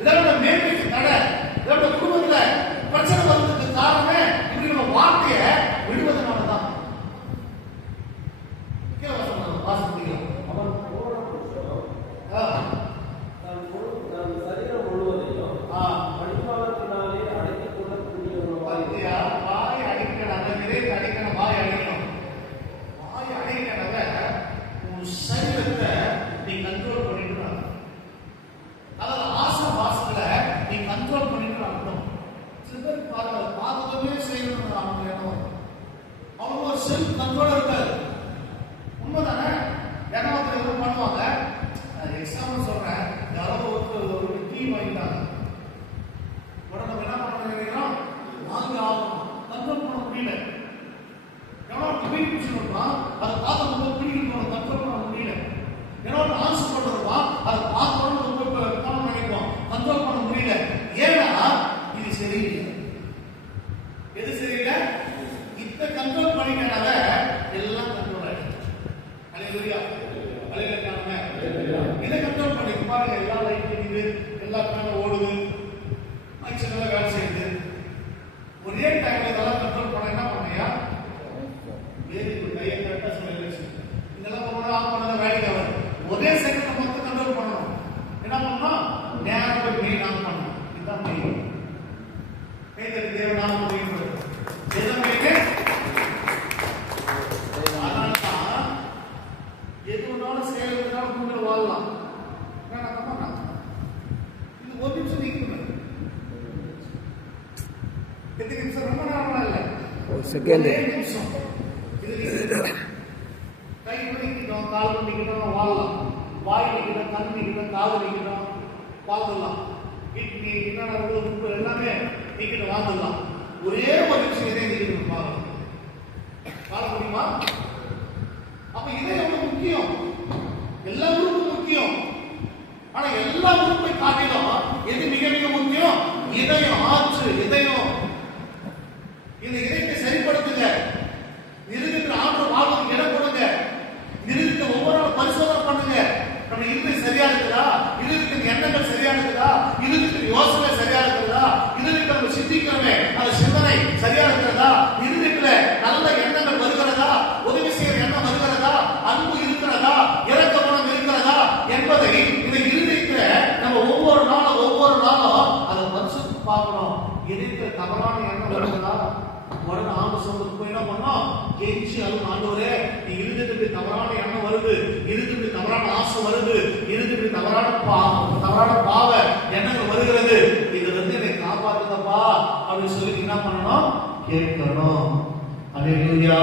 இதோட மேன்மைக்கு தடை, இதோட குடும்பத்துல பிரச்சனை வந்ததுக்கு காரணமே இப்படி நம்ம வார்த்தையை விடுவதனால தான். வாசிக்கலாம் அவன் போன சரீரம் முழுவதையும் மணிமாலத்தினாலே அடைத்துக் கொள்ளக்கூடிய வாய் அடைக்கணும், நிறைய அடைக்கணும், வாய் அடைக்கணும். வாய் அடைக்கிறத உன் சரீரத்தை நீ கண்ட்ரோல் பண்ணிட்டு, அதாவது ஆசை வாசத்துல நீ கண்ட்ரோல் பண்ணிட்டு அர்த்தம். சில பேர் பார்த்ததுமே செய்யணும் அவங்க எண்ணம், அவங்க ஒரு செல்ஃப் கண்ட்ரோல் இருக்காது. உண்மைதானே? ஏன்னா எதுவும் பண்ணுவாங்க. எக்ஸாம்பிள் சொல்றேன், யாரோ ஒரு டீ வாங்கிட்டாங்க, உடனே நம்ம என்ன பண்ண நினைக்கிறோம், வாங்கி ஆகணும், கண்ட்ரோல் பண்ண முடியல. ஏன்னா வீட்டு பிடிச்சிருப்பா அதை பார்த்து ரொம்ப பிடிக்கணும், கண்ட்ரோல் பண்ண முடியல. ஏன்னா ஆசை பண்ணுறப்பா அதை பார்த்தோன்னு ரொம்ப பணம் நினைப்போம், கண்ட்ரோல் பண்ண முடியல. ஏன்னா இது சரியில்லை. எது சரியில்லை? இதை கண்ட்ரோல் பண்ணிக்கிறனால எல்லாம் கண்ட்ரோல் ஆயிடுச்சு. அலையா அலையிலாம இதை கண்ட்ரோல் பண்ணி பாருங்க, எல்லா லைட் இருக்குது, எல்லா பேனும் ஓடுது, ஆக்சன் எல்லாம் வேலை செய்யுது. ஒரே டைம்ல இதெல்லாம் கண்ட்ரோல் பண்ண என்ன பண்ணியா கையை கரெக்டா சொல்லிடுச்சு. இதெல்லாம் பண்ணா ஆஃப் பண்ணத வேலைக்கு ஆகாது. ஒரே செகண்ட் மொத்தம் கண்ட்ரோல் பண்ணணும். என்ன பண்ணணும்? நேரம் போய் மெயின் ஆஃப் பண்ணணும். இதுதான் மெயின். கைதறி தேவனாக மெயின் எதுவும் மெயின். அதனால தான் எது ஒன்றாலும் செயல்படுத்தாலும் முன்னில் வாழலாம். இது ஒரு நிமிஷம் நீக்கணும். எத்தனை நிமிஷம்? ரொம்ப நேரம்லாம் இல்லை, ஒரு செகண்ட். நிமிஷம். கை நீக்கணும், கால் நீக்கணும், வாழலாம். வாய் நீக்கணும், கண் நீக்கணும், காது நீக்கணும், வாழ்ந்துடலாம். கிட்னி என்னென்ன உறுப்பு எல்லாமே நீக்கணும், வாழ்ந்துடலாம். ஒரே ஒரு நிமிஷம் இதே நீக்கணும், பாருங்க. வாழ முடியுமா? அப்ப இதே எவ்வளவு முக்கியம்? எல்லா உறுப்பும் முக்கியம். ஆனா எல்லா உறுப்பை காட்டிலும் எது மிக மிக முக்கியம்? இதயம், ஆற்று, இதயம். இந்த இதயத்தை சரிப்படுத்துங்க. இருக்கிற ஆற்று வாழ்வுக்கு இடம் கொடுங்க. இருக்கிற ஒவ்வொரு நாளும் பரிசோதனை பண்ணுங்க. நம்ம இருதயம் சரியா இருக்குதா? இருக்கிற எண்ணங்கள் சரியா இருக்குதா? இருக்கிற யோசனை சரியா இருக்குதா? இருக்கிற நம்ம சிந்திக்கிறோமே அந்த சிந்தனை சரியா இருக்கிறதா? இருக்கிற நல்ல எண்ணங்கள் வருகிறதா? உதவி செய்யற எண்ணம் வருகிறதா? அன்பு இருக்கிறதா? இறக்க குணம் இருக்கிறதா என்பதை இந்த இருதயத்துல நம்ம ஒவ்வொரு நாளும் அதை மனுஷத்து பார்க்கணும். இருக்கிற தவறான எண்ணம் வருகிறதா? உடனே ஆண்டு சொல்றது போய் என்ன பண்ணோம்? கெஞ்சி அழும், ஆண்டவரே நீ இருந்துட்டு தவறான எண்ணம் வருது, இருந்துட்டு தவறான ஆசை வருது, இருந்துட்டு தவறான பாவ எண்ணங்கள் வருகிறது, இதுல இருந்து என்னை காப்பாத்துதப்பா அப்படின்னு சொல்லி என்ன பண்ணணும்? கேட்கணும். அல்லேலூயா.